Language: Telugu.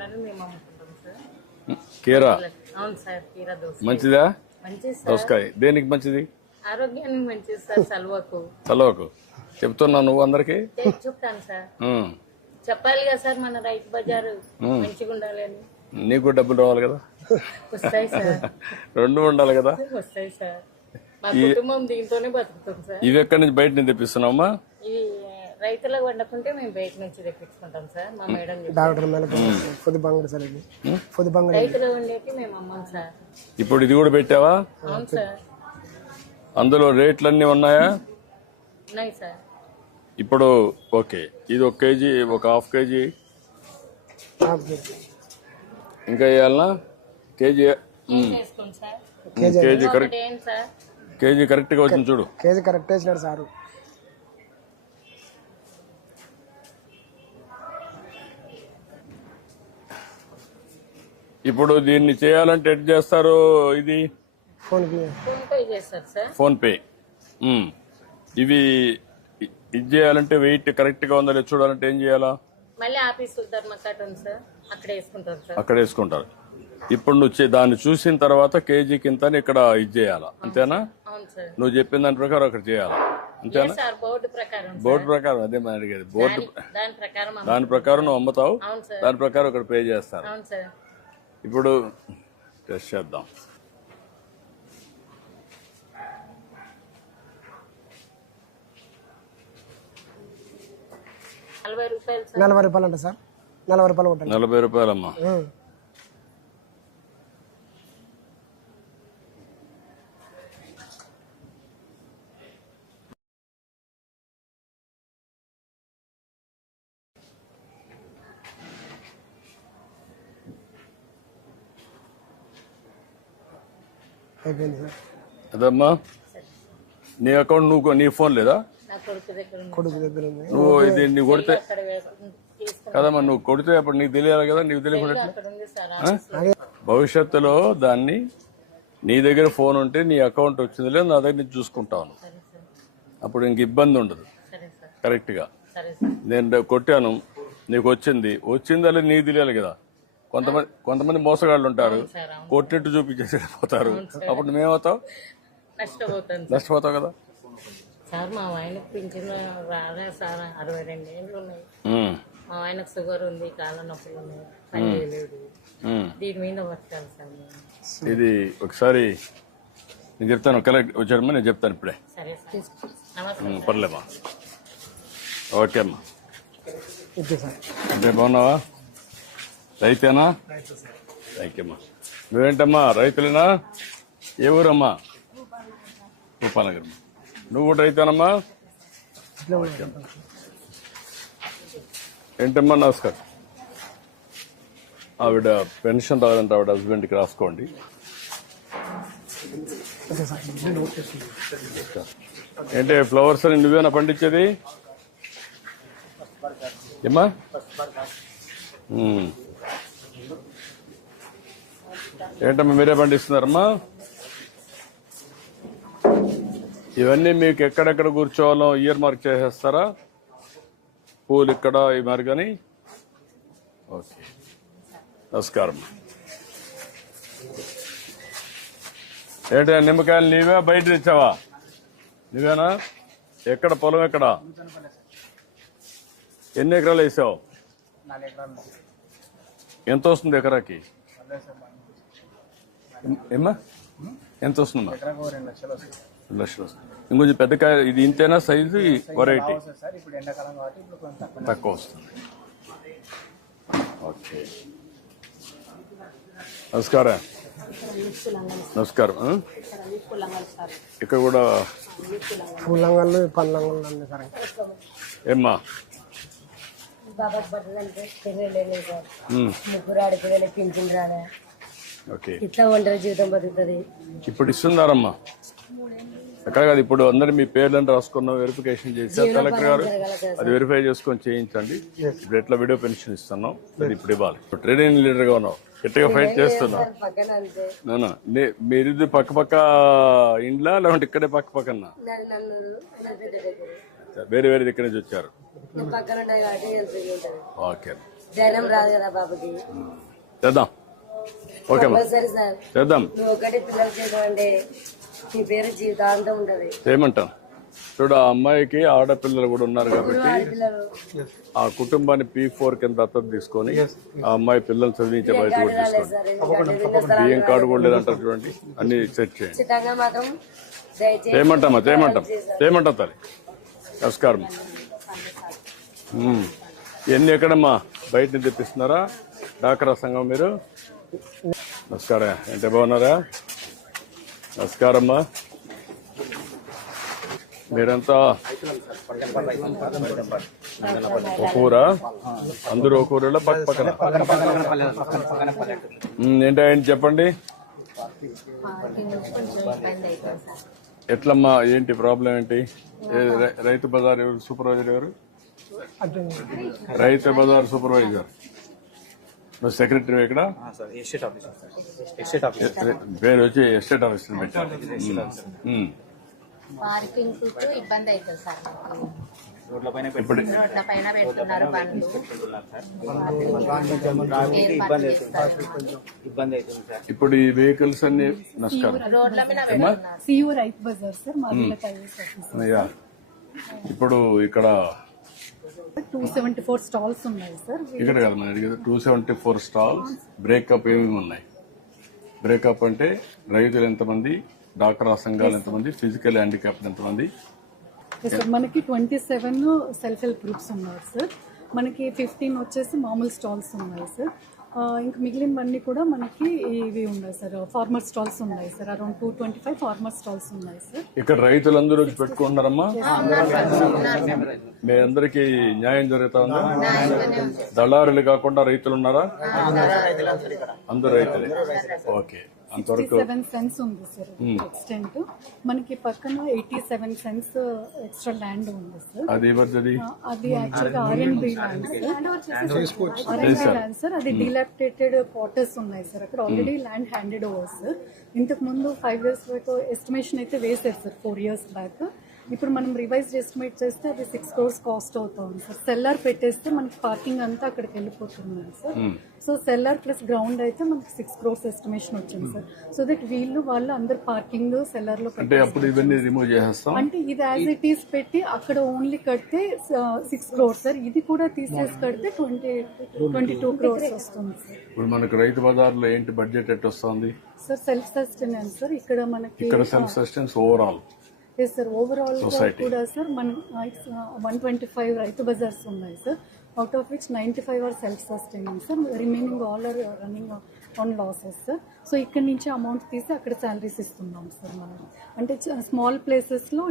ఉండాలని మేము అమ్ముకుంటాం సార్. కీరా అవును సార్, కీరా దోస మంచిదా? మంచిది సార్. దోసకాయ దేనికి మంచిది? ఆరోగ్యానికి మంచిది సార్. సల్వకు చలవకు చెప్తున్నావు నువ్వు అందరికి. చెప్తాను సార్. చెప్పాలి కదా సార్, మన రైతు బజారు మంచిగా ఉండాలి అని. నీకు డబ్బులు రావాలి కదా. వస్తాయి సార్. రెండు ఉండాలి కదా. వస్తాయి సార్. మా కుటుంబం దీంతోనే బతుకుతుంది సార్. ఇవి ఎక్కడి నుంచి బయట నుంచి తెప్పిస్తున్నావమ్మా? ఇవి రైతులకు వండుకుంటే మేము బయట నుంచి తెప్పించుకుంటాం సార్. మా మేడం రైతులు వండేకి మేము అమ్మాం సార్. ఇప్పుడు ఇది కూడా పెట్టావా? అవును సార్. అందులో రేట్లన్నీ ఉన్నాయా? ఉన్నాయి సార్. ఇప్పుడు ఓకే, ఇది 1 కేజీ, ఒక హాఫ్ కేజీ ఇంకా వేయాలనా? కేజీ వేసుకోండి సార్. కేజీ కరెక్ట్, ఏంటి సార్? కేజీ కరెక్ట్ గా వచ్చింది చూడు. కేజీ కరెక్ట్ వేసినాడు సారు. ఇప్పుడు దీన్ని చేయాలంటే ఎట్ చేస్తారు? ఇది ఫోన్ పే చేస్తారు సార్. ఫోన్ పే. ఇవి ఇది చేయాలంటే వెయిట్ కరెక్ట్ గా ఉందా చూడాలంటే ఏం చేయాలా? మళ్ళీ ఆఫీస్ ధర్మకట్ ఉంది సార్, అక్కడ వేసుకుంటారు సార్. అక్కడ వేసుకుంటారు. ఇప్పుడు నువ్వు దాన్ని చూసిన తర్వాత కేజీ కింద ఇక్కడ ఇది చేయాలా, అంతేనా? అవును సార్. నువ్వు చెప్పిన దాని ప్రకారం అక్కడ చేయాలా, అంతేనా? సార్ బోర్డు ప్రకారం. బోర్డు ప్రకారం అదే మనం అడిగేది. బోర్డు దాని ప్రకారం నువ్వు అమ్ముతావు. అవును సార్. దాని ప్రకారం ఇక్కడ పే చేస్తారు. అవును సార్. ఇప్పుడు టెస్ట్ చేద్దాం. ₹40 40 అంట సార్. 40 రూపాయలు కొట్టండి. 40 రూపాయలమ్మా. అయిపోయింది సార్. అదమ్మా నీ అకౌంట్ నువ్వు, నీ ఫోన్ లేదా? కొడుకు దగ్గర ఉంది. నువ్వు ఇది నీ కొడితే కదమ్మా, నువ్వు కొడితే అప్పుడు నీకు తెలియాలి కదా. నీకు తెలియకుండా భవిష్యత్తులో దాన్ని నీ దగ్గర ఫోన్ ఉంటే నీ అకౌంట్ వచ్చింది లేదు, నా దగ్గర నుంచి చూసుకుంటాను. అప్పుడు ఇంక ఇబ్బంది ఉండదు. కరెక్ట్ గా నేను కొట్టాను, నీకు వచ్చిందా లేదు నీకు తెలియాలి కదా. కొంతమంది మోసగాళ్ళు ఉంటారు, కొట్టినట్టు చూపించేసి పోతారు. అప్పుడు నువ్వేమవుతావు? నష్టపోతావు కదా. సార్ మా ఆయనకు పింఛన్ రాలే సార్. 62 ఏళ్ళు ఉన్నాయి. మా ఆయనకు షుగర్ ఉంది, కాళ్ళ నొప్పులు ఉన్నాయి, పని చేయలేడు. దీని మీద బతకాలి సార్. ఇది ఒకసారి నేను చెప్తాను, కలెక్ట్ వచ్చాడమ్మా, నేను చెప్తాను ఇప్పుడే. సరే సార్. నమస్తే. పర్లేమ్మా. ఓకే అమ్మా. అంటే బాగున్నావా? రైతేనా? థ్యాంక్ యూ అమ్మా. నువ్వేంటమ్మా రైతులేనా? ఏ ఊరమ్మా? భూపాలనగర్. నువ్వు కూడా రైతేనమ్మా? ఏంటమ్మా? నమస్కారం. ఆవిడ పెన్షన్ రావాలంటే ఆవిడ హస్బెండ్కి రాసుకోండి. ఏంటి ఫ్లవర్స్ అని నువ్వేనా పండించేది? ఏమ్మా? ఏంటమ్మా మీరే పండిస్తున్నారమ్మా? ఇవన్నీ మీకు ఎక్కడెక్కడ కూర్చోవాలో ఇయర్ మార్క్ చేసేస్తారా? పూలు ఇక్కడ ఈ మార్గని. ఓకే, నమస్కారం. ఏంటి నిమ్మకాయలు నీవే బయట తెచ్చావా? నువ్వేనా? ఎక్కడ పొలం ఎక్కడ? ఎన్ని ఎకరాలు వేసావు? ఎంత వస్తుంది ఎకరాకి? ఏమ్మా ఎంత వస్తుందమ్మా? 2 లక్షలు వస్తుంది. ఇంకొంచెం పెద్ద కాయ ఇది ఇంతేనా సైజు? వెరైటీ తక్కువ వస్తుంది. ఓకే, నమస్కారం. నమస్కారం. ఇక్కడ కూడా పూలంగళ్ళు పళ్ళంగళ్ళు అన్నీ సరే. ఏమ్మా? ముగ్గురు ఆడపిల్లలు పింఛన్ రాలే. ఓకే, ఇట్లా ఒంటరి జీవితం బతుకుతుంది. ఇప్పుడు ఇస్తున్నారమ్మా. అక్కడ కాదు, ఇప్పుడు అందరు మీ పేర్లను రాసుకున్న వెరిఫికేషన్ చేశారు కలెక్టర్ గారు. అది వెరిఫై చేసుకొని చేయించండి. ఇప్పుడు ఎట్లా విడో పెన్షన్ ఇస్తున్నాం, అది ఇప్పుడు ఇవ్వాలి. ట్రేడింగ్ లీడర్ గా ఉన్నావు, గట్టిగా ఫైట్ చేస్తున్నావు. మీరు పక్క పక్క ఇండ్లా లేకుంటే ఇక్కడే పక్క పక్కన? వేరే వేరే దగ్గర నుంచి వచ్చారు. ఓకే. ధైర్యం రాదు కదా బాబుకి. చేద్దాం. ఓకే అమ్మా, సరే సార్, చేద్దాం. నువ్వు ఒకటి పిల్లలు చేయమంటే నీ పేరు జీవితాంతం ఉంటది. చేయమంటాను. చూడు, ఆ అమ్మాయికి ఆడపిల్లలు కూడా ఉన్నారు కాబట్టి పిల్లలు ఆ కుటుంబాన్ని P4 కింద దత్తత తీసుకొని ఆ అమ్మాయి పిల్లల్ని చదివించే బయట కూడా తీసుకోండి. సార్, ఎందుకంటే బియ్యం కార్డు కూడా లేదంటారు చూడండి, అన్ని సెట్ చేయండి. ఖచ్చితంగా మాత్రం దయచేసి చేయమంటామా? చేయమంటాం తల్లి. నమస్కారం. ఎన్ని ఎక్కడమ్మా బయట నుంచి తెప్పిస్తున్నారా? డాక్రా సంఘం మీరు? నమస్కారం. ఎంత బాగున్నారా? నమస్కారమ్మా. మీరంతా ఒక ఊరా? అందరూ ఒక ఊరిలో పక్క పక్కన? ఏంటి చెప్పండి. ఎట్లమ్మా, ఏంటి ప్రాబ్లం ఏంటి? రైతు బజార్ ఎవరు సూపర్వైజర్ ఎవరు? రైతు బజార్ సూపర్వైజర్ నువ్వు సెక్రటరీ ఇక్కడ? పేరు వచ్చి ఎస్టేట్ ఆఫీసర్ పెట్టారు. పార్కింగ్ ఇబ్బంది అవుతుంది సార్. ఇప్పుడు రోడ్ల పైన పెడుతున్నారు బండ్లు. ఇప్పుడు ఈ వెహికల్స్ అన్ని నమస్కారం. రోడ్ల మీద పెడుతున్నారు. Cu Rythu Bazar sir, మాదిల tiles office. అయ్యా, ఇప్పుడు ఇక్కడ 274 స్టాల్స్ ఉన్నాయి సార్. ఇక్కడ కదా మన అడిగేది. 274 స్టాల్స్. బ్రేకప్ ఏమేమి ఉన్నాయి? బ్రేకప్ అంటే రైతులు ఎంతమంది, డాక్టర్ సంఘాలు ఎంతమంది, ఫిజికల్ హ్యాండిక్యాప్ ఎంతమంది? సార్ మనకి 27 సెల్ఫ్ హెల్ప్ గ్రూప్స్ ఉన్నాయి సార్. మనకి 15 వచ్చేసి మామూలు స్టాల్స్ ఉన్నాయి సార్. ఇంకా మిగిలినవన్నీ కూడా మనకి ఇవి ఉన్నాయి సార్, ఫార్మర్ స్టాల్స్ ఉన్నాయి సార్. అరౌండ్ 225 ఫార్మర్ స్టాల్స్ ఉన్నాయి సార్. ఇక్కడ రైతులందరూ వచ్చి పెట్టుకుంటున్నారమ్మా? మీ అందరికి న్యాయం జరుగుతా ఉందా? దళారులు కాకుండా రైతులు ఉన్నారా? అందరు రైతులే. ఓకే, అంతవరకు 67 సెన్స్ ఉంది సార్ ఎక్స్టెంట్. మనకి పక్కన 87 సెన్స్ ఎక్స్ట్రా ల్యాండ్ ఉంది సార్. అది ఎవరిది? అది యాక్చువల్గా R&B ల్యాండ్ సార్. అది డిలాపిడేటెడ్ క్వార్టర్స్ ఉన్నాయి సార్. అక్కడ already land handed over sir. ఇంతకు ముందు 5 years వరకు ఎస్టిమేషన్ అయితే వేసారు సార్, 4 years బ్యాక్. ఇప్పుడు మనం రివైజ్ ఎస్టిమేట్ చేస్తే అది 6 crores కాస్ట్ అవుతుంది సార్. సెల్లర్ పెట్టేస్తే మనకి పార్కింగ్ అంతా అక్కడికి వెళ్ళిపోతుంది sir. So seller plus ground అయితే మనకి 6 crores ఎస్టిమేషన్ వచ్చింది సార్. సో దట్ వాళ్ళు అందరు పార్కింగ్ సెల్లర్ లో అంటే అప్పుడు ఇవన్నీ రిమూవ్ చేసేస్తాం. అంటే ఇది యాజ్ ఇట్ ఈస్ పెట్టి అక్కడ ఓన్లీ కడితే 6 crores సార్. ఇది కూడా తీసేసి కడితే 22 crores వస్తుంది సార్. ఇప్పుడు మనకు రైతు బజార్లో ఏంటి బడ్జెట్ ఎట్ వస్తుంది సార్? Self sustenance sir. ఇక్కడ మనకి ఇక్కడ self sustenance overall sir, overall కూడా సార్ మన 125 రైతు బజార్స్ ఉన్నాయి sir. Out of which 95 are self sustaining sir. Remaining all are running on losses sir. So ఇక్కడ నుంచి అమౌంట్ తీసి అక్కడ శాలరీస్ ఇస్తున్నాం సార్ మనం. అంటే స్మాల్ ప్లేసెస్ లో